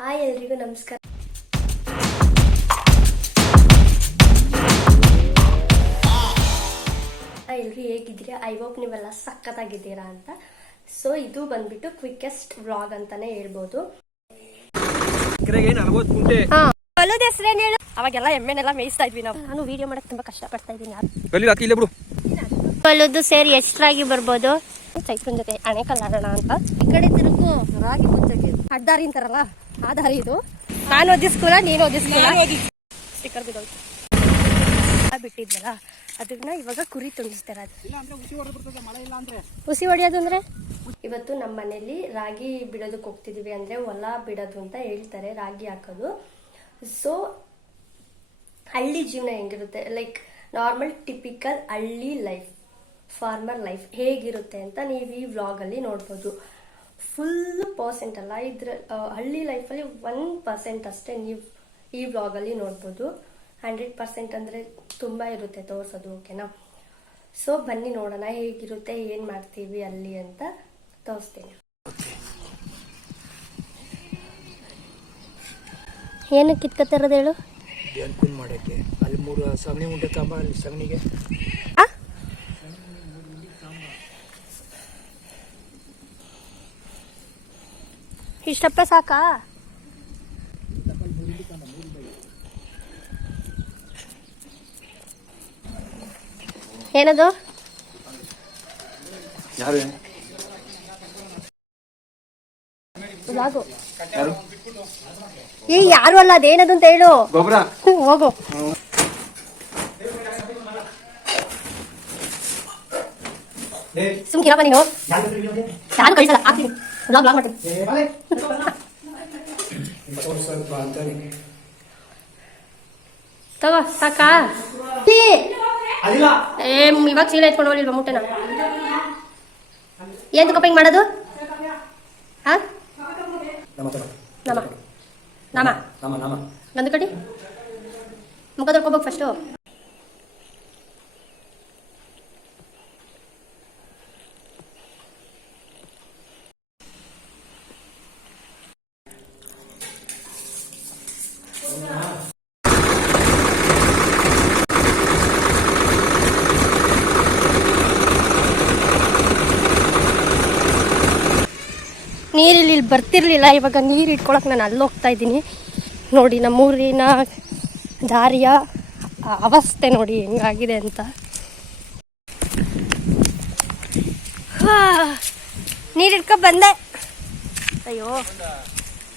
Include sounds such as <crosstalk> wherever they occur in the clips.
Hi ಎಲ್ರಿಗೂ ನಮಸ್ಕಾರ. ಎಲ್ರು ಹೇಗಿದ್ದೀರಾ? ಐ ಹೋಪ್ ನೀವೆಲ್ಲ ಸಖತ್ತಾಗಿದ್ದೀರಾ ಅಂತ. ಸೊ ಇದು ಬಂದ್ಬಿಟ್ಟು ಕ್ವಿಕ್ಕೆಸ್ಟ್ ವ್ಲಾಗ್ ಅಂತಾನೆ ಹೇಳ್ಬೋದು. ಹೊಲದ ಹೆಸರೇನು ಹೇಳು? ಅವಾಗೆಲ್ಲ ಎಮ್ಮೆನೆಲ್ಲ ಮೇಯಿಸ್ತಾ ಇದ್ವಿ ನಾವು. ನಾನು ವಿಡಿಯೋ ಮಾಡಕ್ ತುಂಬಾ ಕಷ್ಟ ಪಡ್ತಾ ಇದ್ದೀನಿ ಹೊಲದ್ದು ಸೇರಿ ಎಷ್ಟ್ರಾಗಿ ಬರ್ಬೋದು. ಚೈತ್ರನ್ ಜೊತೆ ಅಣೆಕಲ್ ಆಡೋಣ ಅಂತ. ಈ ಕಡೆ ತಿರುಗು ರಾಗಿ ಮುಂಚೆಗೆ ಅಡ್ಡಾರಿ ಅಂತಾರಲ್ಲ? ಆ ದಾರಿ ಇದು. ನಾನು ಓದಿಸ್ಕೂಲ ನೀನು ಓದಿಸ್ಕೂಲ ಸ್ಟಿಕ್ಕರ್ ಬಿದ್ದೋಯ್ತು ಆ ಬಿಟ್ಟಿದ್ವಲ್ಲ ಅದನ್ನ ಇವಾಗ ಕುರಿ ತುಂಬಿಸ್ತಾರೆ ಅದು. ಹುಸಿ ಹೊಡಿಯೋದು ಅಂದ್ರೆ? ಇವತ್ತು ನಮ್ಮ ಮನೇಲಿ ರಾಗಿ ಬಿಡೋದಕ್ಕೆ ಹೋಗ್ತಿದೀವಿ ಅಂದ್ರೆ ಹೊಲ ಬಿಡೋದು ಅಂತ ಹೇಳ್ತಾರೆ ರಾಗಿ ಹಾಕೋದು. ಸೊ ಹಳ್ಳಿ ಜೀವನ ಹೆಂಗಿರುತ್ತೆ? ಲೈಕ್ ನಾರ್ಮಲ್ ಟಿಪಿಕಲ್ ಹಳ್ಳಿ ಲೈಫ್ ಫಾರ್ಮರ್ ಲೈಫ್ ಹೇಗಿರುತ್ತೆ ಅಂತ ನೀವು ಈ ವ್ಲಾಗಲ್ಲಿ ನೋಡ್ಬೋದು. ಫುಲ್ ಪರ್ಸೆಂಟ್ ಅಲ್ಲ. ಇದ್ರ ಹಳ್ಳಿ ಲೈಫಲ್ಲಿ ಒನ್ ಪರ್ಸೆಂಟ್ ಅಷ್ಟೇ ನೀವು ಈ ವ್ಲಾಗಲ್ಲಿ ನೋಡ್ಬೋದು. ಹಂಡ್ರೆಡ್ ಪರ್ಸೆಂಟ್ ಅಂದರೆ ತುಂಬ ಇರುತ್ತೆ ತೋರಿಸೋದು ಓಕೆನಾ ಸೊ ಬನ್ನಿ ನೋಡೋಣ ಹೇಗಿರುತ್ತೆ ಏನು ಮಾಡ್ತೀವಿ ಅಲ್ಲಿ ಅಂತ ತೋರಿಸ್ತೀನಿ. ಏನು ಕಿತ್ಕೊತಿರೋದು ಹೇಳು ಅಲ್ಲಿ ಮೂರು ಸಗಣಿ ಉಂಡೆ ಅಲ್ಲಿ ಸಗಣಿಗೆ. ಇಷ್ಟಪ್ಪ ಸಾಕಾ? ಏನದು? ಯಾರು? ಏ ಯಾರು ಅಲ್ಲ ಅದೇನದು ಅಂತ ಹೇಳು. ಗೊಬ್ಬರ? ಹೋಗು. ಸುಮ್ಕಿರಪ್ಪ ನೀನು ನಾನು ಕಳಿಸಲ್ಲ? ಹಾಕ್ತೀನಿ. ಮಾಡ್ತೀನಿ ತಗೋ ಸಾಕಾ ಏ ಇವಾಗ ಚೀಲ ಎತ್ಕೊಂಡು ಹೋಗಿಲ್ವ ಮುಟ್ಟೆನ ಏನ್ ತಗೋಪ ಹಿಂಗ್ ಮಾಡೋದು ಹಾ ನಮ್ಮ ನಮ ನಮ ನಮ ನಮ್ಮ ಗಂದು ಕಡಿ ಮುಖ ತೊಳ್ಕೊಬೇಕು ಫಸ್ಟು ನೀರಿಲ್ಲಿ ಇಲ್ಲಿ ಬರ್ತಿರ್ಲಿಲ್ಲ. ಇವಾಗ ನೀರು ಇಟ್ಕೊಳಕ್ ನಾನು ಅಲ್ಲಿ ಹೋಗ್ತಾ ಇದ್ದೀನಿ. ನೋಡಿ ನಮ್ಮೂರಿನ ದಾರಿಯ ಅವಸ್ಥೆ ನೋಡಿ ಹೆಂಗಾಗಿದೆ ಅಂತ. ನೀರು ನೀರ್ ಇಟ್ಕೊ ಬಂದೆ. ಅಯ್ಯೋ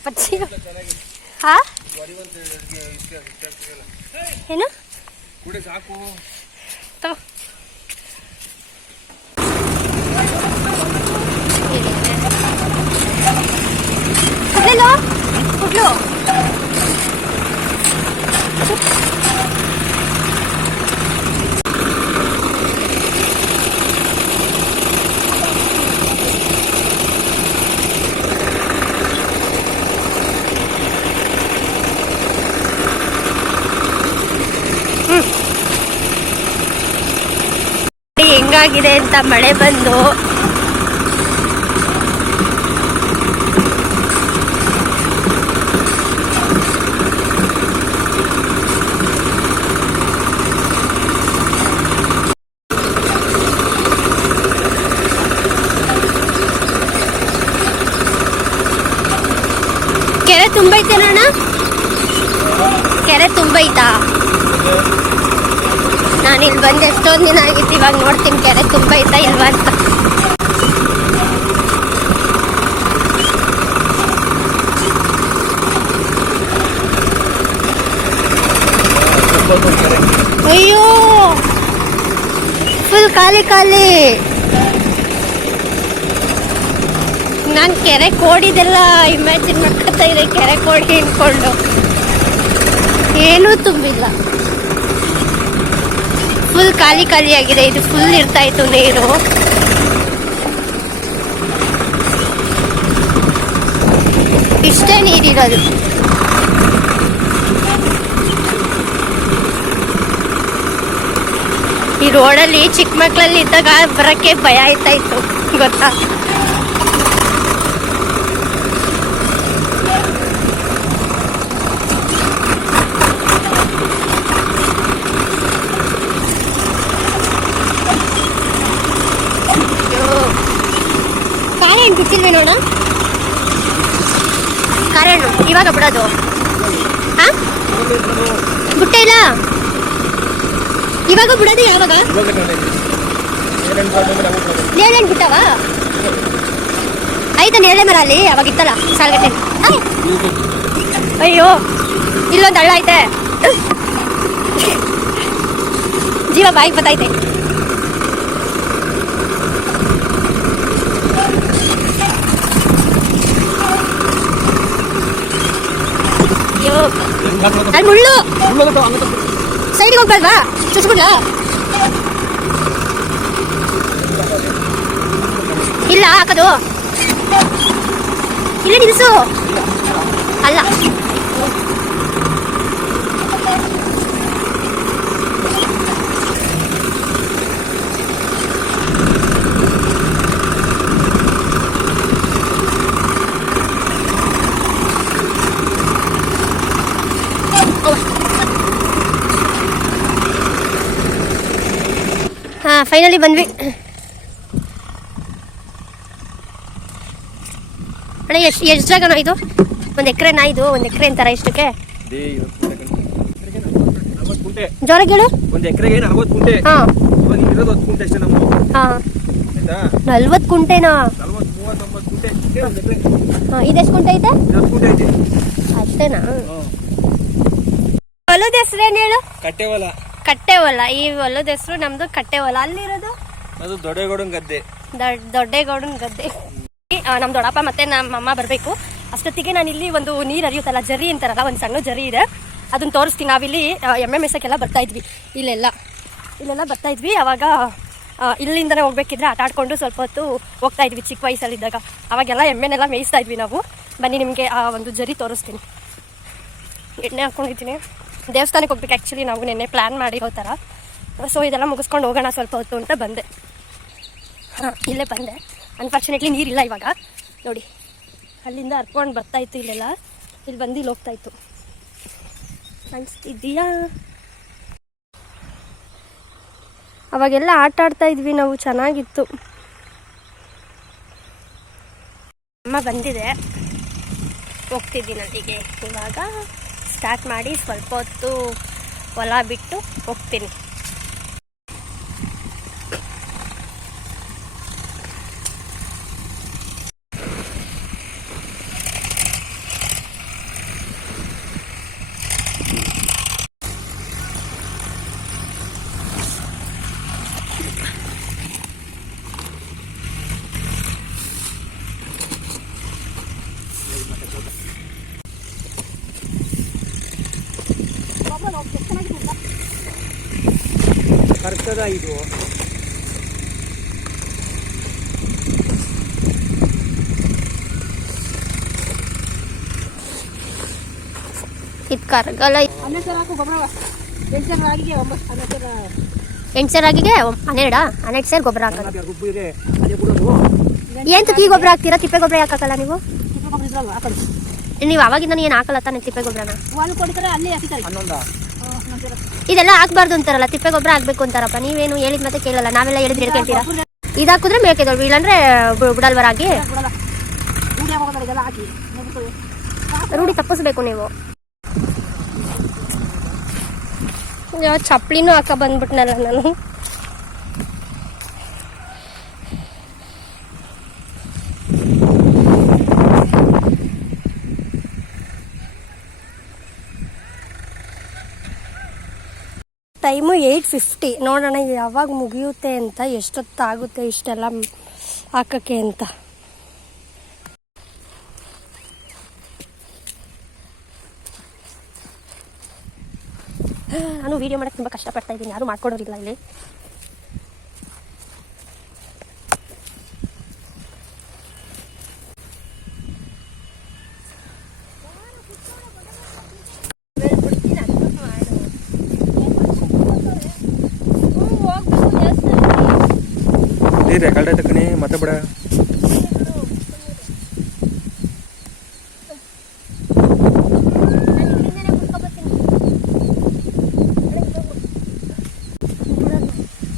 ಪಚ್ಚಿ. ಹಾ? ಏನು? ತಗೋ ಕುಡ್ಲೇನು? ಹೆಂಗಾಗಿದೆ ಅಂತ ಮಳೆ ಬಂದು ಕೆರೆ ತುಂಬೈತೇನಣ್ಣ ಕೆರೆ ತುಂಬೈತಾ ನಾನು ಇಲ್ಲಿ ಬಂದು ಎಷ್ಟೊಂದು ದಿನ ಆಗಿತ್ತು, ಇವಾಗ ನೋಡ್ತೀನಿ ಕೆರೆ ತುಂಬ ಐತಾ ಇಲ್ವಾ ಅಂತ. ಅಯ್ಯೋ! ಫುಲ್ ಖಾಲಿ ಖಾಲಿ. ನಾನು ಕೆರೆ ಕೋಡಿದೆಲ್ಲ ಇಮ್ಯಾಜಿನ್ ಮಾಡ್ಕೊತಾ ಇದೆ ಕೆರೆ ಕೋಡಿ ಇಟ್ಕೊಂಡು ಏನೂ ತುಂಬಿಲ್ಲ. ಫುಲ್ ಖಾಲಿ ಖಾಲಿ ಇದು ಫುಲ್ ಇರ್ತಾ ಇತ್ತು ನೀರು. ಇಷ್ಟೇ ನೀರಿರೋದು. ಈ ರೋಡಲ್ಲಿ ಚಿಕ್ಕ ಮಕ್ಕಳಲ್ಲಿ ಇದ್ದಾಗ ಬರಕ್ಕೆ ಭಯ ಆಯ್ತಾ ಇತ್ತು. ಗೊತ್ತಾ? ಅಣ್ಣ ಕಾರಣ ಇವಾಗ ಬಿಡೋದು. ಹಾ? ಇಲ್ಲ? ಇವಾಗ ಬಿಡೋದು ಯಾವಾಗ? ನೇರಳೆ ಬಿಟ್ಟವ? ಆಯ್ತಾ ನೇರಳೆ ಮರ ಅಲ್ಲಿ ಅವಾಗ ಇತ್ತಲ್ಲ ಸಾಲ್ಗಟ್ಟೆ. ಅಯ್ಯೋ, ಇಲ್ಲೊಂದು ಹಳ್ಳ ಐತೆ. ಜೀವ ಬಾಯಿಗೆ ಬತ್ತೈತೆ. 날 몰라. 몰라서 안 갔다. 사이드 건빨 봐 조심하자 일라 아까도. 일라 인수. 알라. ಫೈನಲಿ ಬಂದ್ವಿ. ಅಣ್ಣ ಎಷ್ಟು ಎಷ್ಟು ಜಾಗ ಇದು? ಒಂದು ಎಕರೆನಾ ಇದು? ಒಂದು ಎಕರೆ ಅಂತಾರ ಇಷ್ಟಕ್ಕೆ? ಜ್ವರ ಹೇಳು ಒಂದು ಎಕರೆಗೆ ನಲವತ್ತು ಕುಂಟೆ ಹಾ. ಇವಾಗ ಇರೋದು ಹತ್ತು ಕುಂಟೆ ಅಷ್ಟೇ ನಮ್ದು. ಹಾ. ಆಯ್ತಾ? ನಲ್ವತ್ತು ಕುಂಟೆನಾ ನಲ್ವತ್ತು ಮೂವತ್ತೊಂಬತ್ತು ಕುಂಟೆ ಇದೆ ಒಂದ್ ಎಕರೆ. ಹಾ ಇದೆಷ್ಟು ಕುಂಟೆ ಐತೆ? ಹತ್ತು ಕುಂಟೆ ಐತೆ. ಅಷ್ಟೇನಾ? ಹೊಲದ ಹೆಸ್ರೇನು ಹೇಳು? ಕಟ್ಟೆ ಹೊಲ. ಕಟ್ಟೆ ಹೊಲ ಈ ಹೊಲದ ಹೆಸರು ನಮ್ದು ಕಟ್ಟೆ ಹೊಲ ಅಲ್ಲಿರೋದು? ಅದು ದೊಡ್ಡಗೌಡನ್ ಗದ್ದೆ. ದೊಡ್ಡ ದೊಡ್ಡೇಗೌಡನ ಗದ್ದೆ. ನಮ್ಮ ನಮ್ ದೊಡ್ಡಪ್ಪ ಮತ್ತೆ ನಮ್ಮ ಅಮ್ಮ ಬರಬೇಕು. ಅಷ್ಟೊತ್ತಿಗೆ ನಾನು ಇಲ್ಲಿ ಒಂದು ನೀರು ಹರಿಯುತ್ತಲ್ಲ ಜರಿ ಅಂತಾರಲ್ಲ ಒಂದು ಸಣ್ಣ ಜರಿ ಇದೆ. ಅದನ್ನ ತೋರಿಸ್ತೀನಿ. ನಾವಿಲ್ಲಿ ಎಮ್ಮೆ ಮೇಸಕ್ಕೆಲ್ಲ ಬರ್ತಾ ಇದ್ವಿ. ಇಲ್ಲೆಲ್ಲ ಇಲ್ಲೆಲ್ಲ ಬರ್ತಾ ಇದ್ವಿ. ಅವಾಗ ಇಲ್ಲಿಂದನೇ ಹೋಗ್ಬೇಕಿದ್ರೆ ಆಟ ಆಡ್ಕೊಂಡು ಸ್ವಲ್ಪ ಹೊತ್ತು ಹೋಗ್ತಾ ಇದ್ವಿ ಚಿಕ್ಕ ವಯಸ್ಸಲ್ಲಿದ್ದಾಗ. ಅವಾಗೆಲ್ಲ ಎಮ್ಮೆನೆಲ್ಲ ಮೇಯಿಸ್ತಾ ಇದ್ವಿ ನಾವು. ಬನ್ನಿ ನಿಮಗೆ ಆ ಒಂದು ಜರಿ ತೋರಿಸ್ತೀನಿ. ಎಣ್ಣೆ ಹಾಕೊಂಡಿದ್ದೀನಿ. ದೇವಸ್ಥಾನಕ್ಕೆ ಹೋಗ್ಬೇಕು. ಆ್ಯಕ್ಚುಲಿ ನಾವು ನಿನ್ನೆ ಪ್ಲ್ಯಾನ್ ಮಾಡಿ ಹೋಗ್ತಾರ ಸೊ ಇದೆಲ್ಲ ಮುಗಿಸ್ಕೊಂಡು ಹೋಗೋಣ ಸ್ವಲ್ಪ ಹೊತ್ತು ಅಂತ ಬಂದೆ. ಹಾಂ, ಇಲ್ಲೇ ಬಂದೆ. ಅನ್ಫಾರ್ಚುನೇಟ್ಲಿ ನೀರಿಲ್ಲ ಇವಾಗ. ನೋಡಿ, ಅಲ್ಲಿಂದ ಹರ್ಕೊಂಡು ಬರ್ತಾಯಿತ್ತು ಇಲ್ಲೆಲ್ಲ. ಇಲ್ಲಿ ಬಂದು ಇಲ್ಲಿ ಹೋಗ್ತಾಯಿತ್ತು ಅನಿಸ್ತಿದ್ದೀಯಾ? ಅವಾಗೆಲ್ಲ ಆಟ ಆಡ್ತಾ ಇದ್ವಿ ನಾವು, ಚೆನ್ನಾಗಿತ್ತು. ಅಮ್ಮ ಬಂದಿದೆ. ಹೋಗ್ತಿದ್ದೀನಿ ಅಲ್ಲಿಗೆ ಇವಾಗ. ಸ್ಟಾರ್ಟ್ ಮಾಡಿ ಸ್ವಲ್ಪ ಹೊತ್ತು ಹೊಲ ಬಿಟ್ಟು ಹೋಗ್ತೀನಿ. ಕರ್ತದ ಇದು? ಇದು ಕರಗಲ್ಲ. ಎಂಟು ಸೇರ್ ಆಗಿಗೆ ಹನ್ನೆರಡ ಹನ್ನೆರಡು? ಸೇರ್ ಗೊಬ್ಬರ ಹಾಕೋದು ಏನು ಈ ಗೊಬ್ಬರ ಹಾಕ್ತೀರಾ? ತಿಪ್ಪೆ ಗೊಬ್ಬರ ಯಾಕೆ ಹಾಕಲ್ಲ ನೀವು? ನೀವು ಅವಾಗಿಂದ ಏನು ಹಾಕಲ್ಲ ತಾನೆ ತಿಪ್ಪೆ ಗೊಬ್ಬರನ? ಹನ್ನೊಂದ? ಇದೆಲ್ಲ ಹಾಕ್ಬಾರ್ದು ಅಂತಾರಲ್ಲ ತಿಪ್ಪೆ ಗೊಬ್ಬರ ಹಾಕ್ಬೇಕು ಅಂತಾರಪ್ಪ. ನೀವೇನು ಹೇಳಿದ ಮತ್ತೆ ಕೇಳಲ್ಲ, ನಾವೆಲ್ಲ ಹೇಳಿದ್ರೆ ಹೇಳ್ಕೊಳ್ತೀರಾ ಇದು ಹಾಕಿದ್ರೆ ಮೇಕೆದೊಳ್ಳು ಇಲ್ಲಾಂದ್ರೆ ಗುಡಲ್ವರಾಗಿ ರೂಢಿ ತಪ್ಪಿಸ್ಬೇಕು ನೀವು. ಯಾವ ಹಾಕ ಬಂದ್ಬಿಟ್ನಲ್ಲ ನಾನು. Time eight fifty. ನೋಡೋಣ ಯಾವಾಗ ಮುಗಿಯುತ್ತೆ ಅಂತ, ಎಷ್ಟೊತ್ತಾಗುತ್ತೆ ಇಷ್ಟೆಲ್ಲ ಹಾಕೋಕ್ಕೆ ಅಂತ. ನಾನು ವೀಡಿಯೋ ಮಾಡಕ್ಕೆ ತುಂಬ ಕಷ್ಟಪಡ್ತಾ ಇದ್ದೀನಿ. ಯಾರು ಮಾಡ್ಕೊಡೋರಿಲ್ಲ ಇಲ್ಲಿ. ನೀರು ರೆಕಾರ್ಡ್ ಆಯ್ತು ಮತ್ತೆ ಬಿಡ.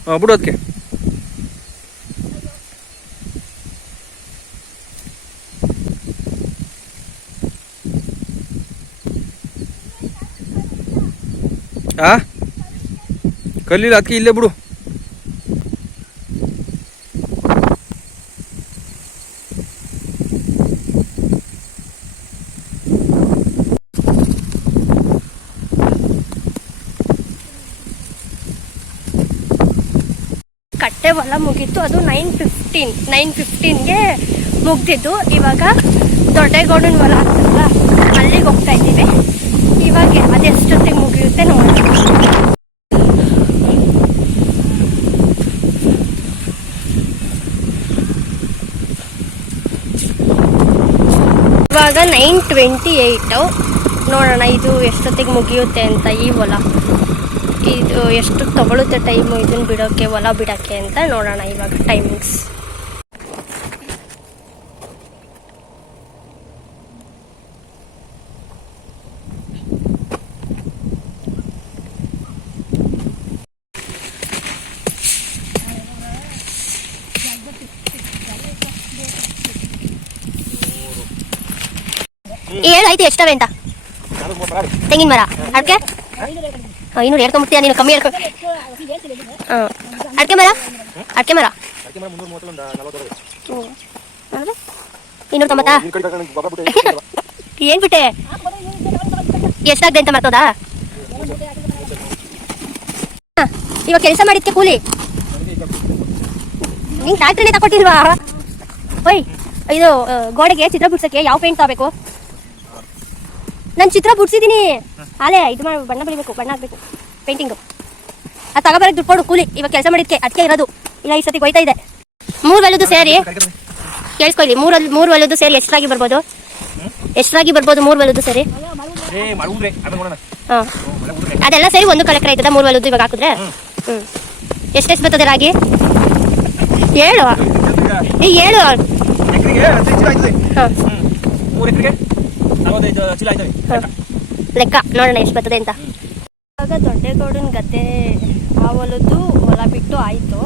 ಹಾಂ ಬಿಡು ಅದಕ್ಕೆ. ಹಾಂ ಕಲ್ಲಿಲ್ಲ ಅದಕ್ಕೆ ಇಲ್ಲೇ ಬಿಡು. ಕಟ್ಟೆ ಹೊಲ ಮುಗೀತು. ಅದು ನೈನ್ ಫಿಫ್ಟೀನ್ ನೈನ್ ಫಿಫ್ಟೀನ್ಗೆ ಮುಗ್ದಿದ್ದು. ಇವಾಗ ದೊಡ್ಡಗೌಡನ ಹೊಲ ಆಗ್ತದಲ್ಲ ಅಲ್ಲಿಗೆ ಹೋಗ್ತಾ ಇದ್ದೀವಿ. ಇವಾಗ ಅದೆಷ್ಟೊತ್ತಿಗೆ ಮುಗಿಯುತ್ತೆ ನೋಡಿ ಇವಾಗ ನೈನ್ ಟ್ವೆಂಟಿ ಏಯ್ಟು ನೋಡೋಣ, ಇದು ಎಷ್ಟೊತ್ತಿಗೆ ಮುಗಿಯುತ್ತೆ ಅಂತ ಈ ಹೊಲ. ಇದು ಎಷ್ಟು ತಗೊಳುತ್ತೆ ಟೈಮು ಇದನ್ನ ಬಿಡೋಕ್ಕೆ ಹೊಲ ಬಿಡೋಕ್ಕೆ ಅಂತ ನೋಡೋಣ ಇವಾಗ ಟೈಮಿಂಗ್ಸ್ ಏನಾಯ್ತು ಎಷ್ಟವೆ ಅಂತ ತೆಂಗಿನ ಮರ. ಅಡ್ಕೆ ಇನ್ನೂರು ಹೇಳ್ಕೊಂಬಿಡ್ತೀಯ ನೀನು ಕಮ್ಮಿ ಹೇಳ್ಕೊ ಹಾಂ ಅಡ್ಕೆ ಮರ? ಅಡಿಕೆ ಮರ? ಹ್ಞೂ ಇನ್ನೂರ ತೊಂಬತ್ತಾ? ಏನ್ ಬಿಟ್ಟೆ? ಎಷ್ಟಾಗ್ದೆ ಅಂತ ಮರ್ತೋದಾ ಹ, ಇವಾಗ ಕೆಲಸ ಮಾಡಿದ್ಕೆ ಕೂಲಿ. ನಿಂಗೆ ಟ್ಯಾಕ್ಟ್ರಿನೇ ತಗೊಟ್ಟಿಲ್ವಾ? ಓಯ್ ಇದು ಗೋಡೆಗೆ ಚಿತ್ರ ಬಿಡ್ಸಕ್ಕೆ ಯಾವ ಪೇಂಟ್ ತಗೋಬೇಕು? ನಾನು ಚಿತ್ರ ಬಿಡ್ಸಿದ್ದೀನಿ ಆಲೇ ಇದು ಮಾಡಿ ಬಣ್ಣ ಬಳಿಬೇಕು ಬಣ್ಣ ಹಾಕ್ಬೇಕು. ಪೇಂಟಿಂಗು ಅದು ತಗೋಬರಕ್ಕೆ ದುಡ್ಡು ಕೊಡು ಕೂಲಿ. ಇವಾಗ ಕೆಲಸ ಮಾಡಿದ್ಕೆ ಅದಕ್ಕೆ ಇರೋದು. ಇಲ್ಲ ಈ ಸತಿ ಹೋಯ್ತಾ ಇದೆ. ಮೂರು ಹೊಲದ್ದು ಸೇರಿ. ಕೇಳಿಸ್ಕೊಳ್ಳಿ ಮೂರಲ್ಲಿ ಮೂರು ಹೊಲದ್ದು ಸೇರಿ ಎಷ್ಟಾಗಿ ಬರ್ಬೋದು? ಎಷ್ಟಾಗಿ ಬರ್ಬೋದು ಮೂರು ಹೊಲದ್ದು ಸೇರಿ? ಹಾಂ. ಅದೆಲ್ಲ ಸೇರಿ ಒಂದು ಕಲೆಕ್ಟರ್ ಆಯ್ತದ ಮೂರು ಹೊಲದ್ದು ಇವಾಗ ಹಾಕಿದ್ರೆ? ಹ್ಞೂ ಎಷ್ಟೆಷ್ಟು ಬರ್ತದೆ ರಾಗಿ? ಹೇಳು ಏ ಲೆಕ್ಕ. ನೋಡೋಣ ಎಷ್ಟು ಬರ್ತದೆ ಅಂತ. ಇವಾಗ ದೊಡ್ಡೇಗೌಡನ ಗದ್ದೆ ಆ ಹೊಲದ್ದು ಹೊಲ ಬಿಟ್ಟು ಆಯಿತು.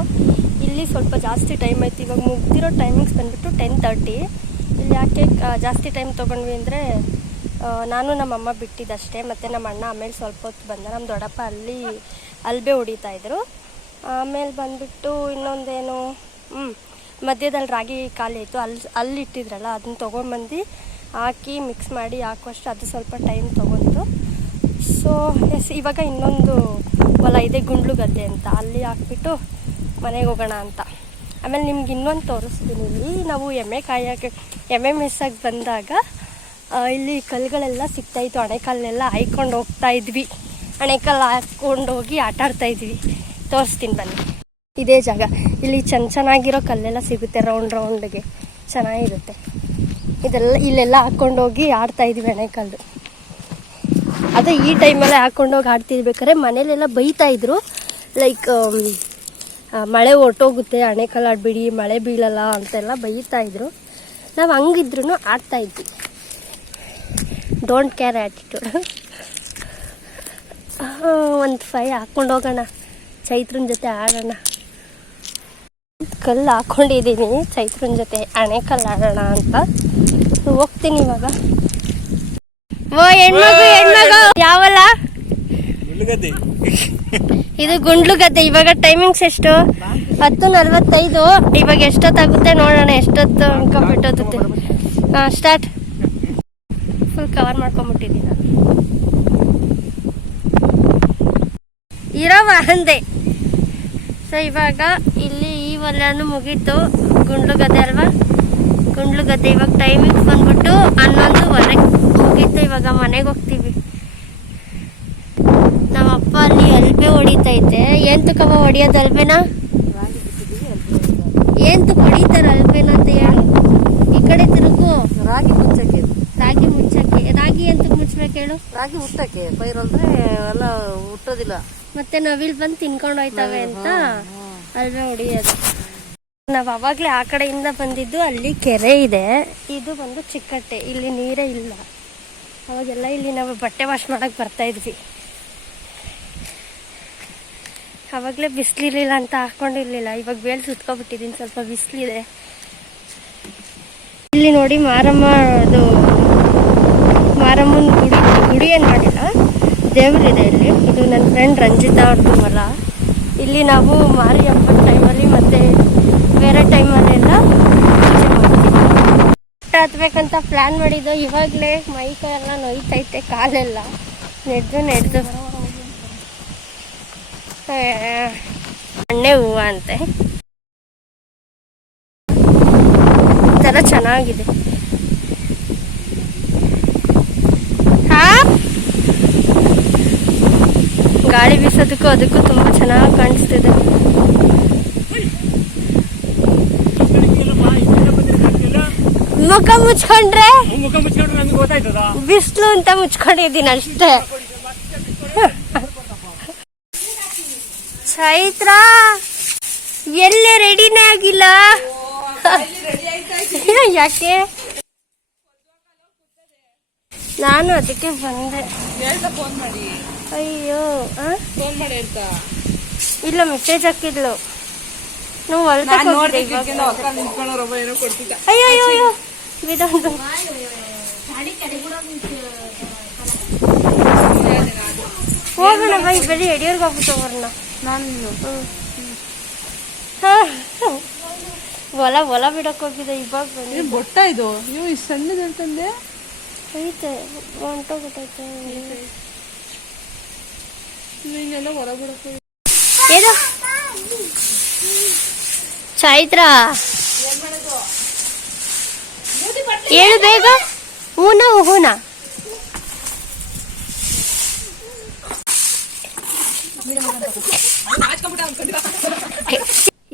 ಇಲ್ಲಿ ಸ್ವಲ್ಪ ಜಾಸ್ತಿ ಟೈಮ್ ಆಯ್ತು. ಇವಾಗ ಮುಗ್ದಿರೋ ಟೈಮಿಂಗ್ಸ್ ಬಂದ್ಬಿಟ್ಟು ಟೆನ್ ತರ್ಟಿ ಇಲ್ಲಿ ಯಾಕೆ ಜಾಸ್ತಿ ಟೈಮ್ ತೊಗೊಂಡ್ವಿ ಅಂದರೆ ನಾನು ನಮ್ಮಮ್ಮ ಬಿಟ್ಟಿದ್ದಷ್ಟೇ ಮತ್ತು ನಮ್ಮ ಅಣ್ಣ ಆಮೇಲೆ ಸ್ವಲ್ಪ ಹೊತ್ತು ಬಂದ. ನಮ್ಮ ದೊಡ್ಡಪ್ಪ ಅಲ್ಲಿ ಅಲ್ಬೆ ಹೊಡಿತಾ ಇದ್ದರು ಆಮೇಲೆ ಬಂದುಬಿಟ್ಟು ಇನ್ನೊಂದೇನು ಹ್ಞೂ ಮಧ್ಯದಲ್ಲಿ ರಾಗಿ ಖಾಲಿ ಆಯಿತು ಅಲ್ಲಿ ಅಲ್ಲಿ ಇಟ್ಟಿದ್ರಲ್ಲ ಅದನ್ನ ತೊಗೊಂಬಂದು ಹಾಕಿ ಮಿಕ್ಸ್ ಮಾಡಿ ಹಾಕುವಷ್ಟು ಅದು ಸ್ವಲ್ಪ ಟೈಮ್ ತೊಗೊಂತು ಸೊ ಎಸ್ ಇವಾಗ ಇನ್ನೊಂದು ಹೊಲ ಇದೆ, ಗುಂಡ್ಲು ಗದ್ದೆ ಅಂತ. ಅಲ್ಲಿ ಹಾಕ್ಬಿಟ್ಟು ಮನೆಗೆ ಹೋಗೋಣ ಅಂತ. ಆಮೇಲೆ ನಿಮ್ಗೆ ಇನ್ನೊಂದು ತೋರಿಸ್ತೀನಿ. ಇಲ್ಲಿ ನಾವು ಎಮ್ಮೆ ಕಾಯಕ್ಕೆ, ಎಮ್ಮೆ ಮೆಸ್ಸಾಗಿ ಬಂದಾಗ ಇಲ್ಲಿ ಕಲ್ಲುಗಳೆಲ್ಲ ಸಿಗ್ತಾಯಿತ್ತು ಅಣೆಕಲ್ಲೆಲ್ಲ ಹಾಯ್ಕೊಂಡು ಹೋಗ್ತಾ ಇದ್ವಿ. ಅಣೆಕಲ್ಲು ಹಾಕ್ಕೊಂಡು ಹೋಗಿ ಆಟ ಆಡ್ತಾ ಇದ್ವಿ. ತೋರಿಸ್ತೀನಿ ಬನ್ನಿ. ಇದೇ ಜಾಗ. ಇಲ್ಲಿ ಚೆನ್ನ ಚೆನ್ನಾಗಿರೋ ಕಲ್ಲೆಲ್ಲ ಸಿಗುತ್ತೆ ರೌಂಡ್ ರೌಂಡ್ಗೆ ಚೆನ್ನಾಗಿರುತ್ತೆ. ಇದೆಲ್ಲ ಇಲ್ಲೆಲ್ಲ ಹಾಕ್ಕೊಂಡೋಗಿ ಆಡ್ತಾ ಇದ್ವಿ ಅಣೆಕಲ್ಲು ಅದೇ ಈ ಟೈಮಲ್ಲೇ ಹಾಕ್ಕೊಂಡೋಗಿ ಆಡ್ತಿರ್ಬೇಕಾದ್ರೆ ಮನೇಲೆಲ್ಲ ಬೈತಾ ಇದ್ರು. ಲೈಕ್ ಮಳೆ ಹೊರ್ಟೋಗುತ್ತೆ ಅಣೆಕಲ್ಲು ಆಡ್ಬಿಡಿ, ಮಳೆ ಬೀಳಲ್ಲ ಅಂತೆಲ್ಲ ಬೈತಾ ಇದ್ರು. ನಾವು ಹಂಗಿದ್ರು ಆಡ್ತಾ ಇದ್ವಿ. ಡೋಂಟ್ ಕೇರ್ <laughs> ಆ್ಯಟಿಟ್ಯೂಡ್ ಒಂದು ಫೈ ಹಾಕ್ಕೊಂಡು ಹೋಗೋಣ ಚೈತ್ರನ ಜೊತೆ ಆಡೋಣ. ಕಲ್ಲು ಹಾಕೊಂಡಿದ್ದೀನಿ ಚೈತ್ರನ ಜೊತೆ ಅಣೆಕಲ್ಲು ಆಡೋಣ ಅಂತ. ಹೋಗ್ತೀನಿ ಇವಾಗ. ಓ ಹೆಣ್ಮಗು ಹೆಣ್ಮಗು. ಯಾವಲ್ಲ? ಇದು ಗುಂಡ್ಲು ಗದ್ದೆ ಇವಾಗ ಟೈಮಿಂಗ್ಸ್ ಎಷ್ಟು? ಹತ್ತು ನಲ್ವತ್ತೈದು. ಇವಾಗ ಎಷ್ಟೊತ್ತಾಗುತ್ತೆ ನೋಡೋಣ ಎಷ್ಟೊತ್ತು ಅನ್ಕೊಂಡ್ಬಿಟ್ಟೋಗುತ್ತೆ ಹಾಂ ಸ್ಟಾರ್ಟ್ ಫುಲ್ ಕವರ್ ಮಾಡ್ಕೊಂಬಿಟ್ಟಿದ್ದೀನಿ ಇರೋವ ಅಂದೆ. ಸೊ ಇವಾಗ ಹೊಲನು ಮುಗೀತು. ಗುಂಡ್ಲು ಗದ್ದೆ ಅಲ್ವಾ? ಗುಂಡ್ಲು ಗದ್ದೆ ಇವಾಗ ಟೈಮಿಂಗ್ಸ್ ಬಂದ್ಬಿಟ್ಟು ಹನ್ನೊಂದುವರೆ ಮುಗೀತು. ಇವಾಗ ಮನೆಗೆ ಹೋಗ್ತೀವಿ. ನಮ್ಮ ಅಪ್ಪ ಅಲ್ಲಿ ಅಲ್ಬೆ ಹೊಡಿತೈತೆ. ಏನ್ ತುಕವ ಹೊಡಿಯೋದು ಅಲ್ಬೇನಾ? ಏನ್ ತುಕ ಹೊಡಿತಾರ ಅಲ್ಬೇನ ಅಂತ ಹೇಳಿ. ಈ ಕಡೆ ತಿರುಗು. ರಾಗಿ ಮುಚ್ಚಕ್ಕೆ. ರಾಗಿ ಮುಚ್ಚಕ್ಕೆ. ರಾಗಿ ಎಂತಕ್ ಮುಚ್ಬೇಕು ಹೇಳು? ರಾಗಿ ಹುಟ್ಟಕ್ಕೆ. ಪೈರಲ್ದ್ರೆ ಎಲ್ಲ ಹುಟ್ಟೋದಿಲ್ಲ. ಮತ್ತೆ ನವಿಲ್ ಬಂದು ತಿನ್ಕೊಂಡು ಹೋಯ್ತವೆ ಅಂತ ಅಲ್ವೇ ಹೊಡಿಯೋದು. ನಾವು ಅವಾಗಲೇ ಆ ಕಡೆಯಿಂದ ಬಂದಿದ್ದು ಅಲ್ಲಿ ಕೆರೆ ಇದೆ. ಇದು ಬಂದು ಚಿಕ್ಕಟ್ಟೆ. ಇಲ್ಲಿ ನೀರೇ ಇಲ್ಲ. ಅವಾಗೆಲ್ಲ ಇಲ್ಲಿ ನಾವು ಬಟ್ಟೆ ವಾಶ್ ಮಾಡಕ್ಕೆ ಬರ್ತಾ ಇದ್ವಿ. ಅವಾಗಲೇ ಬಿಸಿಲಿರ್ಲಿಲ್ಲ ಅಂತ ಹಾಕೊಂಡಿರ್ಲಿಲ್ಲ. ಇವಾಗ ಬೇಲ್ ಸುತ್ಕೊಬಿಟ್ಟಿದ್ದೀನಿ ಸ್ವಲ್ಪ ಬಿಸಿಲಿದೆ. ಇಲ್ಲಿ ನೋಡಿ ಮಾರಮ್ಮ ಅದು ಮಾರಮ್ಮನ ಗುಡಿ. ಗುಡಿ ಏನು ಮಾಡಿಲ್ಲ? ದೇವರಿದೆ ಇಲ್ಲಿ. ಇದು ನನ್ನ ಫ್ರೆಂಡ್ ರಂಜಿತಾ ಅವ್ರದ್ದು ಮರ. ಇಲ್ಲಿ ನಾವು ಮಾರಿ ಹಬ್ಬದ ಟೈಮಲ್ಲಿ ಮತ್ತು ಬೇರೆ ಟೈಮಲ್ಲೆಲ್ಲ ಪೂಜೆ ಮಾಡ್ತೀವಿ. ಹತ್ಬೇಕಂತ ಪ್ಲ್ಯಾನ್ ಮಾಡಿದ್ದು. ಇವಾಗಲೇ ಮೈ ಎಲ್ಲ ನೋಯ್ತೈತೆ, ಕಾಲೆಲ್ಲ. ನೆಡ್ದು ನೆಡ್ದು. ಎಣ್ಣೆ ಹೂವು ಅಂತೆ. ಥರ ಚೆನ್ನಾಗಿದೆ. ಗಾಳಿ ಬೀಸೋದಕ್ಕೂ ಅದಕ್ಕೂ ತುಂಬ ಚೆನ್ನಾಗಿ ಕಾಣಿಸ್ತಿದೆ. ಮುಖ ಮುಚ್ಕೊಂಡ್ರೆ ಮುಖ ಮುಚ್ಕೊಂಡ್ರೆ ನಮ್ಗೆ ಗೊತ್ತಾಯ್ತದ? ಬಿಸಿಲು ಅಂತ ಮುಚ್ಕೊಂಡಿದ್ದೀನಿ ಅಷ್ಟೇ. ಚೈತ್ರ ಎಲ್ಲೇ ರೆಡಿನೇ ಆಗಿಲ್ಲ? ಯಾಕೆ? ನಾನು ಅದಕ್ಕೆ ಬಂದೆ. ಅಯ್ಯೋ? ಇಲ್ಲ ಮೆಸೇಜ್ ಹಾಕಿದ್ಲು. ಅಯ್ಯೋ ಅಯ್ಯೋ ಅಯ್ಯೋ. ಇದೊಂದು ಹೋಗೋಣ ಬೈ ಬರೀ ಯಡಿಯೂರ್ಗೆ ಹೋಗ್ಬಿಟ್ಟು ಬರೋಣ ನಾನು ಹೊಲ ಹೊಲ ಬಿಡಕ್ ಹೋಗಿದೆ ಇವಾಗ ಬಂದು ಬೊಟ್ಟ ಇದು? ನೀವು ಇಷ್ಟು ಸಣ್ಣದು ಅಂತಂದೆ. ಐತೆ ಹೊಂಟೋಗ್ಬಿಟ್ಟೈತೆ ನೀನೆಲ್ಲ ಹೊರಬಿಡಕ್ಕೆ ಏನು? ಚೈತ್ರ? ಹೇಳು ಬೇಗ? ಹೂನ ಹೂನ.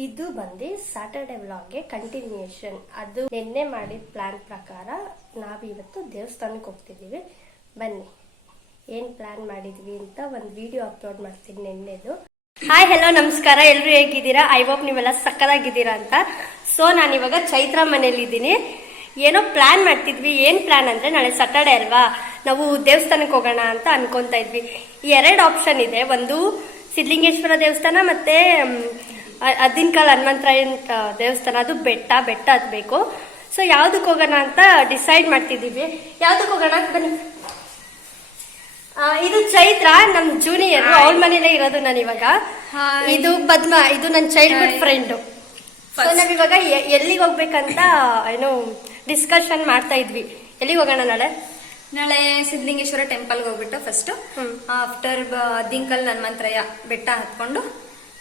ಇದು ಬಂದು ಸಾಟರ್ಡೆ ವ್ಲಾಗ್ಗೆ ಕಂಟಿನ್ಯೂಷನ್ ಅದು ನಿನ್ನೆ ಮಾಡಿದ ಪ್ಲಾನ್ ಪ್ರಕಾರ ನಾವಿವತ್ತು ದೇವಸ್ಥಾನಕ್ಕೆ ಹೋಗ್ತಿದ್ದೀವಿ. ಬನ್ನಿ. ಏನು ಪ್ಲಾನ್ ಮಾಡಿದ್ವಿ ಅಂತ ಒಂದು ವಿಡಿಯೋ ಅಪ್ಲೋಡ್ ಮಾಡ್ತೀನಿ ನಿನ್ನೆದು. ಹಾಯ್ ಹಲೋ ನಮಸ್ಕಾರ. ಎಲ್ಲರೂ ಹೇಗಿದ್ದೀರಾ? ಐ ಹೋಪ್ ನೀವೆಲ್ಲ ಸಕ್ಕದಾಗಿದ್ದೀರಾ ಅಂತ. ಸೊ ನಾನು ಇವಾಗ ಚೈತ್ರ ಮನೇಲಿ ಇದ್ದೀನಿ ಏನೋ ಪ್ಲಾನ್ ಮಾಡ್ತಿದ್ವಿ. ಏನ್ ಪ್ಲಾನ್ ಅಂದ್ರೆ ನಾಳೆ ಸಟರ್ಡೆ ಅಲ್ವಾ? ನಾವು ದೇವಸ್ಥಾನಕ್ಕೆ ಹೋಗೋಣ ಅಂತ ಅನ್ಕೊಂತ ಇದ್ವಿ. ಎರಡು ಆಪ್ಷನ್ ಇದೆ. ಒಂದು ಸಿದ್ಲಿಂಗೇಶ್ವರ ದೇವಸ್ಥಾನ ಮತ್ತೆ ಅದಿನ ಕಾಲ ಹನುಮಂತರಾಯ ದೇವಸ್ಥಾನ. ಅದು ಬೆಟ್ಟ ಬೆಟ್ಟ ಹತ್ಬೇಕು ಸೊ ಯಾವ್ದಕ್ಕೆ ಹೋಗೋಣ ಅಂತ ಡಿಸೈಡ್ ಮಾಡ್ತಿದ್ದೀವಿ. ಯಾವ್ದಕ್ಕೆ ಹೋಗೋಣ ಬನ್ನಿ. ಇದು ಚೈತ್ರ ನಮ್ ಜೂನಿಯರ್ ಅವಳ ಮನೇಲೆ ಇರೋದು ನಾನು ಇವಾಗ. ಇದು ಪದ್ಮ ಇದು ನನ್ನ ಚೈಲ್ಡ್ಹುಡ್ ಫ್ರೆಂಡ್ ಸೊ ನಾವಿವಾಗ ಎಲ್ಲಿಗೆ ಹೋಗ್ಬೇಕಂತ ಏನು ಡಿಸ್ಕಷನ್ ಮಾಡ್ತಾ ಇದ್ವಿ. ಎಲ್ಲಿಗೆ ಹೋಗೋಣ ನಾಳೆ? ನಾಳೆ ಸಿದ್ಧಲಿಂಗೇಶ್ವರ ಟೆಂಪಲ್ಗೆ ಹೋಗ್ಬಿಟ್ಟು ಫಸ್ಟ್ ಆಫ್ಟರ್ ದಿಂಕಲ್ ಹನುಮಂತರಾಯ ಬೆಟ್ಟ ಹತ್ಕೊಂಡು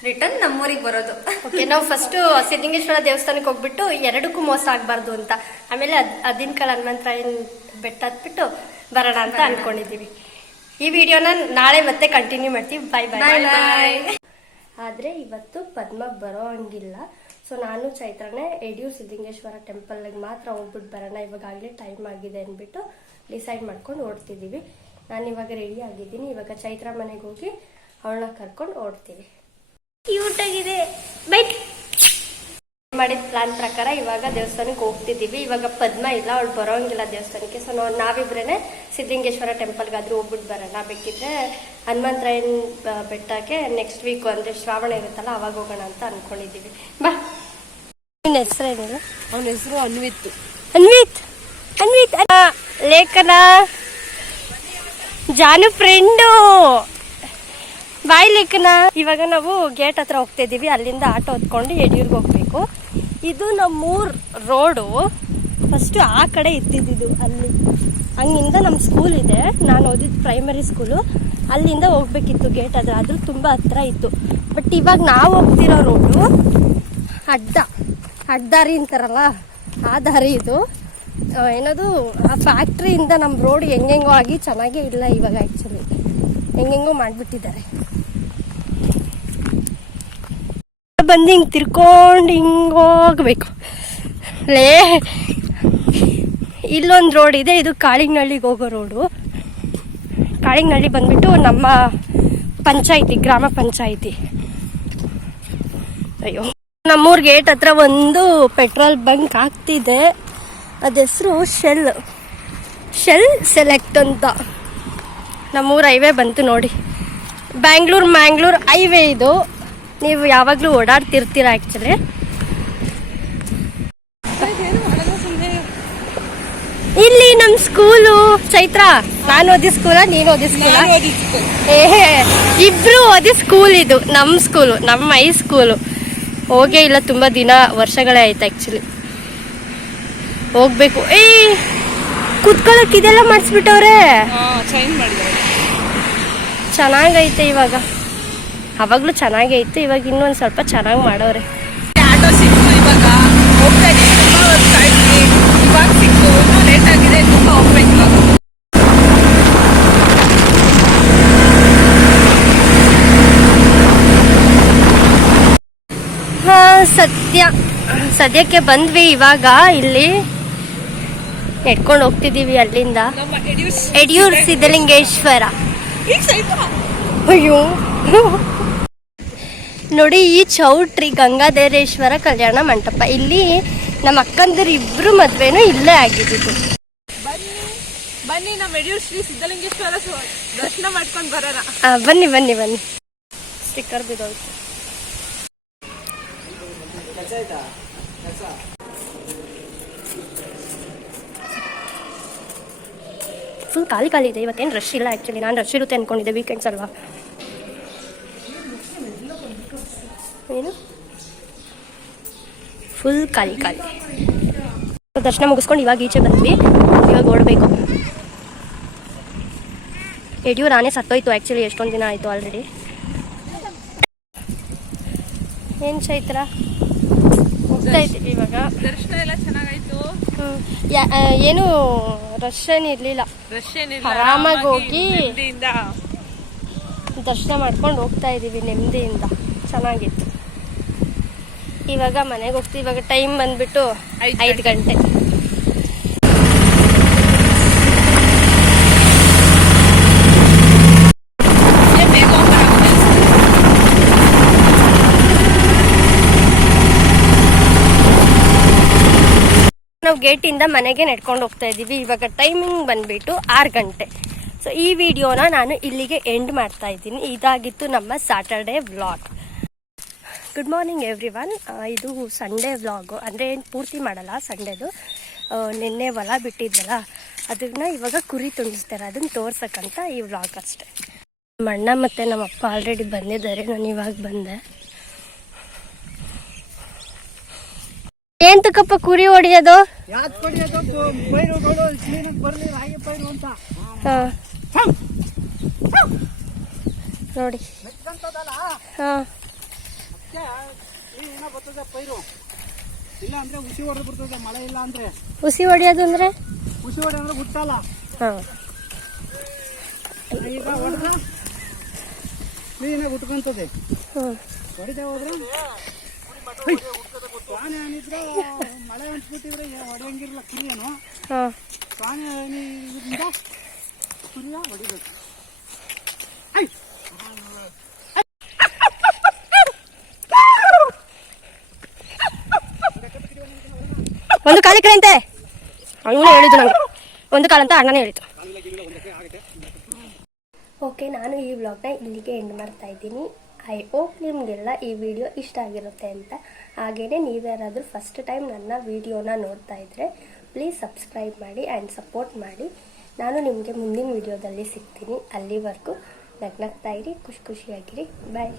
ರಿಟರ್ನ್ ನಮ್ಮೂರಿಗೆ ಬರೋದು. ಓಕೆ ನಾವು ಫಸ್ಟ್ ಸಿದ್ಧಲಿಂಗೇಶ್ವರ ದೇವಸ್ಥಾನಕ್ಕೆ ಹೋಗ್ಬಿಟ್ಟು ಎರಡಕ್ಕೂ ಮೋಸ ಆಗ್ಬಾರ್ದು ಅಂತ. ಆಮೇಲೆ ಅದ್ ಅದಿನ ಕಾಲ ಹನುಮಂತರಾಯನ್ ಬೆಟ್ಟ ಹತ್ಬಿಟ್ಟು ಬರೋಣ ಅಂತ ಅನ್ಕೊಂಡಿದೀವಿ. ಈ ವಿಡಿಯೋನ ನಾಳೆ ಮತ್ತೆ ಕಂಟಿನ್ಯೂ ಮಾಡ್ತೀವಿ. ಬಾಯ್ ಬಾಯ್ ಬಾಯ್ ಆದ್ರೆ ಇವತ್ತು ಪದ್ಮ ಬರೋ ಹಂಗಿಲ್ಲ. ಸೊ ನಾನು ಚೈತ್ರನೇ ಯಡಿಯೂರು ಸಿದ್ಧಲಿಂಗೇಶ್ವರ ಟೆಂಪಲ್ಗೆ ಮಾತ್ರ ಹೋಗ್ಬಿಟ್ಟು ಬರೋಣ. ಇವಾಗ ಆಗಲೇ ಟೈಮ್ ಆಗಿದೆ ಅಂದ್ಬಿಟ್ಟು ಡಿಸೈಡ್ ಮಾಡ್ಕೊಂಡು ಓಡ್ತಿದ್ದೀವಿ ನಾನು ಇವಾಗ ರೆಡಿ ಆಗಿದ್ದೀನಿ. ಇವಾಗ ಚೈತ್ರ ಮನೆಗೆ ಹೋಗಿ ಅವಳನ್ನ ಕರ್ಕೊಂಡು ಓಡ್ತೀವಿ. ಕ್ಯೂಟ್ ಆಗಿದೆ. ಬೈಟ್ ಮಾಡಿದ ಪ್ಲಾನ್ ಪ್ರಕಾರ ಇವಾಗ ದೇವಸ್ಥಾನಕ್ಕೆ ಹೋಗ್ತಿದ್ದೀವಿ. ಇವಾಗ ಪದ್ಮ ಇಲ್ಲ ಅವಳು ಬರೋಂಗಿಲ್ಲ ದೇವಸ್ಥಾನಕ್ಕೆ. ಸೊ ನಾವು ನಾವಿಬ್ರೇನೆ ಸಿದ್ಧಲಿಂಗೇಶ್ವರ ಟೆಂಪಲ್ಗಾದ್ರೂ ಹೋಗ್ಬಿಟ್ಟು ಬರೋಣ. ಬೇಕಿದ್ರೆ ಹನುಮಂತರಾಯನ್ ಬೆಟ್ಟಕ್ಕೆ ನೆಕ್ಸ್ಟ್ ವೀಕ್ ಅಂದರೆ ಶ್ರಾವಣ ಇರುತ್ತಲ್ಲ ಅವಾಗ ಹೋಗೋಣ ಅಂತ ಅಂದ್ಕೊಂಡಿದ್ದೀವಿ ಬಾ. ನಿನ್ನ ಹೆಸರೇನಿಲ್ಲ ಅವನ ಹೆಸರು ಅನ್ವಿತ್. ಅನ್ವಿತ್? ಅನ್ವಿತ್ ಲೇಖನ. ಜಾನು ಫ್ರೆಂಡು. ಬಾಯ್ ಲೇಖನ. ಇವಾಗ ನಾವು ಗೇಟ್ ಹತ್ರ ಹೋಗ್ತಾ ಇದೀವಿ ಅಲ್ಲಿಂದ ಆಟೋ ಹೊತ್ಕೊಂಡು ಯಡಿಯೂರ್ಗೆ ಹೋಗ್ಬೇಕು. ಇದು ನಮ್ಮೂರ್ ರೋಡು. ಫಸ್ಟ್ ಆ ಕಡೆ ಇದ್ದಿದ್ದು ಅಲ್ಲಿ. ಹಂಗಿಂದ ನಮ್ಮ ಸ್ಕೂಲ್ ಇದೆ. ನಾನು ಓದಿದ್ದು ಪ್ರೈಮರಿ ಸ್ಕೂಲು ಅಲ್ಲಿಂದ ಹೋಗ್ಬೇಕಿತ್ತು ಗೇಟ್ ಅದು ಆದರೂ ತುಂಬ ಹತ್ರ ಇತ್ತು. ಬಟ್ ಇವಾಗ ನಾವು ಹೋಗ್ತಿರೋ ರೋಡು ಅಡ್ಡ. ಅಡ್ಡಾರಿ ಅಂತಾರಲ್ಲ ಆ ದಾರಿ ಇದು. ಏನದು? ಆ ಫ್ಯಾಕ್ಟ್ರಿಯಿಂದ ನಮ್ಮ ರೋಡ್ ಹೆಂಗೆಂಗೋ ಆಗಿ ಚೆನ್ನಾಗೇ ಇಲ್ಲ ಇವಾಗ ಆ್ಯಕ್ಚುಲಿ ಹೆಂಗೆಂಗೋ ಮಾಡಿಬಿಟ್ಟಿದ್ದಾರೆ. ಬಂದು ಹಿಂಗೆ ತಿರ್ಕೊಂಡು ಹಿಂಗೆ ಹೋಗ್ಬೇಕು. ಲೇ, ಇಲ್ಲೊಂದು ರೋಡ್ ಇದೆ, ಇದು ಕಾಳಿಂಗ್ನಳ್ಳಿಗೆ ಹೋಗೋ ರೋಡು ಕಾಳಿಂಗ್ನಳ್ಳಿ ಬಂದ್ಬಿಟ್ಟು ನಮ್ಮ ಪಂಚಾಯಿತಿ, ಗ್ರಾಮ ಪಂಚಾಯಿತಿ. ಅಯ್ಯೋ, ನಮ್ಮೂರ್ ಗೇಟ್ ಹತ್ರ ಒಂದು ಪೆಟ್ರೋಲ್ ಬಂಕ್ ಆಗ್ತಿದೆ. ಅದ ಹೆಸರು ಶೆಲ್ ಶೆಲ್ ಸೆಲೆಕ್ಟ್ ಅಂತ. ನಮ್ಮೂರು ಹೈವೇ ಬಂತು ನೋಡಿ. ಬ್ಯಾಂಗ್ಳೂರ್ ಮ್ಯಾಂಗ್ಳೂರ್ ಹೈವೇ ಇದು. ನೀವು ಯಾವಾಗಲೂ ಓಡಾಡ್ತಿರ್ತೀರ ಆ್ಯಕ್ಚುಲಿ ಇಲ್ಲಿ ನಮ್ ಸ್ಕೂಲು ಚೈತ್ರ ನಾನು ಓದಿ ಸ್ಕೂಲ ನೀನು ಓದಿ ಸ್ಕೂಲ ಏ ಇಬ್ರು ಓದಿ ಸ್ಕೂಲ್ ಇದು ನಮ್ ಸ್ಕೂಲು ನಮ್ಮ ಹೈ ಸ್ಕೂಲು ಹೋಗೇ ಇಲ್ಲ ತುಂಬಾ ದಿನ ವರ್ಷಗಳೇ ಆಯ್ತು ಆಕ್ಚುಲಿ ಹೋಗ್ಬೇಕು. ಏ ಕುತ್ಕೊಳಕ್ ಇದೆಲ್ಲ ಮಾಡಿಸ್ಬಿಟ್ಟವ್ರೆ ಚೆನ್ನಾಗೈತೆ ಇವಾಗ. ಅವಾಗ್ಲೂ ಇತ್ತು ಇವಾಗ ಇನ್ನೊಂದು ಸ್ವಲ್ಪ ಚೆನ್ನಾಗಿ ಮಾಡೋರೆ. ಆಟೋ ಸಿಕ್ತು ಇವಾಗ ಹೋಗ್ತಾ ಇದ್ದೀನಿ ತುಂಬ ಹೊತ್ತು ಕಾಯ್ತೀನಿ ಇವಾಗ ಸಿಕ್ತು ಇನ್ನೂ ಲೇಟ್ ಆಗಿದೆ. ತುಂಬ ಹೋಗ್ಬೇಕು ಇವಾಗ. ಹಾ ಸದ್ಯ. ಸದ್ಯಕ್ಕೆ ಬಂದ್ವಿ ಇವಾಗ. ಇಲ್ಲಿ ನೆಡ್ಕೊಂಡು ಹೋಗ್ತಿದೀವಿ ಅಲ್ಲಿಂದ. ಯಡಿಯೂರ್ ಸಿದ್ಧಲಿಂಗೇಶ್ವರ. ಅಯ್ಯೋ. ನೋಡಿ ಈ ಚೌಟ್ರಿ ಗಂಗಾಧರೇಶ್ವರ ಕಲ್ಯಾಣ ಮಂಟಪ. ಇಲ್ಲಿ ನಮ್ಮ ಅಕ್ಕಂದಿರು ಇಬ್ರು ಮದ್ವೆನೂ ಇಲ್ಲೇ ಆಗಿದ್ದು ಬನ್ನಿ ಬನ್ನಿ ನಮ್ಮ ಯಡಿಯೂರ್ ಶ್ರೀ ಸಿದ್ಧಲಿಂಗೇಶ್ವರ ದರ್ಶನ ಮಾಡ್ಕೊಂಡು ಬರೋಣ. ಬನ್ನಿ ಬನ್ನಿ ಬನ್ನಿ. ಸ್ಟಿಕ್ಕರ್ ಬಿದ್ದೋಯ್ತು ಫುಲ್ ಖಾಲಿ ಖಾಲಿ ಇದೆ. ಇವತ್ತೇನು ರಶ್ ಇಲ್ಲ ಆ್ಯಕ್ಚುಲಿ ನಾನು ರಶ್ ಇರುತ್ತೆ ಅನ್ಕೊಂಡಿದ್ದೆ ವೀಕೆಂಡ್ಸ್ ಅಲ್ವಾ. ಏನು? ಫುಲ್ ಖಾಲಿ ಖಾಲಿ. ದರ್ಶನ ಮುಗಿಸ್ಕೊಂಡು ಇವಾಗ ಈಚೆ ಬಂದ್ವಿ ಇವಾಗ ಓಡಬೇಕು. ಯಡಿಯೂರು ಆನೆ ಸತ್ತೋಯ್ತು ಆ್ಯಕ್ಚುಲಿ ಎಷ್ಟೊಂದು ದಿನ ಆಯಿತು ಆಲ್ರೆಡಿ ಏನು ಚೈತ್ರ? ಹೋಗ್ತಾ ಇದ್ದೀವಿ ಇವಾಗ. ದರ್ಶನ ಎಲ್ಲ ಚೆನ್ನಾಗಾಯ್ತು? ಏನು ರಶ್ ಏನಿರಲಿಲ್ಲ ರಶ್ ಏನಿಲ್ಲ ಆರಾಮಾಗಿ ಹೋಗಿ ದರ್ಶನ ಮಾಡ್ಕೊಂಡು ಹೋಗ್ತಾ ಇದ್ದೀವಿ ನೆಮ್ಮದಿಯಿಂದ. ಚೆನ್ನಾಗಿತ್ತು. ಇವಾಗ ಮನೆಗೆ ಹೋಗ್ತೀವಿ. ಇವಾಗ ಟೈಮ್ ಬಂದ್ಬಿಟ್ಟು ಐದ್ ಗಂಟೆ. ನಾವು ಗೇಟಿಂದ ಮನೆಗೆ ನಡ್ಕೊಂಡು ಹೋಗ್ತಾ ಇದ್ದೀವಿ. ಇವಾಗ ಟೈಮಿಂಗ್ ಬಂದ್ಬಿಟ್ಟು ಆರು ಗಂಟೆ. ಸೊ ಈ ವಿಡಿಯೋನ ನಾನು ಇಲ್ಲಿಗೆ ಎಂಡ್ ಮಾಡ್ತಾ ಇದ್ದೀನಿ. ಇದಾಗಿತ್ತು ನಮ್ಮ Saturday vlog good morning every one ಇದು ಸಂಡೇ ವ್ಲಾಗು ಅಂದರೆ ಏನು ಪೂರ್ತಿ ಮಾಡಲ್ಲ ಸಂಡೇದು ನಿನ್ನೆ ಹೊಲ ಬಿಟ್ಟಿದ್ವಲ್ಲ ಅದನ್ನ ಇವಾಗ ಕುರಿ ತುಂಡಿಸ್ತಾರೆ ಅದನ್ನ ತೋರ್ಸಕ್ಕಂತ ಈ ವ್ಲಾಗ್ ಅಷ್ಟೆ. ನಮ್ಮ ಅಣ್ಣ ಮತ್ತು ನಮ್ಮ ಅಪ್ಪ ಆಲ್ರೆಡಿ ಬಂದಿದ್ದಾರೆ. ನಾನು ಇವಾಗ ಬಂದೆ. ಏನ್ ತಕ್ಕಪ್ಪ ಕುರಿ ಹೊಡಿಯೋದು? ನೋಡಿ ಹಾ. ಹಾ ಏನೋ ಬರ್ತದೆ ಪೈರು. ಇಲ್ಲ ಅಂದ್ರೆ ಉಸಿ ಹೊಡೆದು ಬರ್ತದೆ ಮಳೆ ಇಲ್ಲ ಅಂದ್ರೆ. ಹುಸಿ ಹೊಡಿಯೋದು ಅಂದ್ರೆ? ಹುಸಿ ಹೊಡೆ ಅಂದ್ರೆ ಹುಟ್ಟಲ್ಲ. ಈಗ ಹೊಡೆದ್ರೆ ಕ್ಲೀನಾಗಿ ಉಟ್ಕೊಂತದೆ. ಹೊಡಿದೆ ಹೋದ್ರೆ? ಸ್ವಾನೆ ಏನಿದ್ರೆ ಮಳೆ ಅಂಟ್ಬಿಟ್ಟಿದ್ರೆ ಹೊಡೆಯಂಗಿರಲ್ಲ ಕುರಿಯನು ಹಾ. ಸ್ವಾನೆ ಏನಿದ್ರಿಂದ ಕುರಿಯ ಹೊಡಿಬೇಕು. ಒಂದು ಕಾಲಕ್ಕೆ ಅಂತ. ಅವನು ಹೇಳಿದ್ದು ನಂಗೆ. ಒಂದು ಕಾಲಂತ ಅಣ್ಣನೇ ಹೇಳಿದ್ದು. ಓಕೆ, ನಾನು ಈ ವ್ಲಾಗ್ನ ಇಲ್ಲಿಗೆ ಎಂಡ್ ಮಾಡ್ತಾ ಇದ್ದೀನಿ. ಐ ಹೋಪ್ ನಿಮಗೆಲ್ಲ ಈ ವಿಡಿಯೋ ಇಷ್ಟ ಆಗಿರುತ್ತೆ ಅಂತ. ಹಾಗೆಯೇ ನೀವ್ಯಾರಾದರೂ ಫಸ್ಟ್ ಟೈಮ್ ನನ್ನ ವಿಡಿಯೋನ ನೋಡ್ತಾ ಇದ್ದರೆ ಪ್ಲೀಸ್ ಸಬ್ಸ್ಕ್ರೈಬ್ ಮಾಡಿ ಆ್ಯಂಡ್ ಸಪೋರ್ಟ್ ಮಾಡಿ. ನಾನು ನಿಮಗೆ ಮುಂದಿನ ವಿಡಿಯೋದಲ್ಲಿ ಸಿಗ್ತೀನಿ. ಅಲ್ಲಿವರೆಗೂ ನಗ್ನಗ್ತಾ ಇರಿ, ಖುಷಿ ಖುಷಿಯಾಗಿರಿ. ಬಾಯ್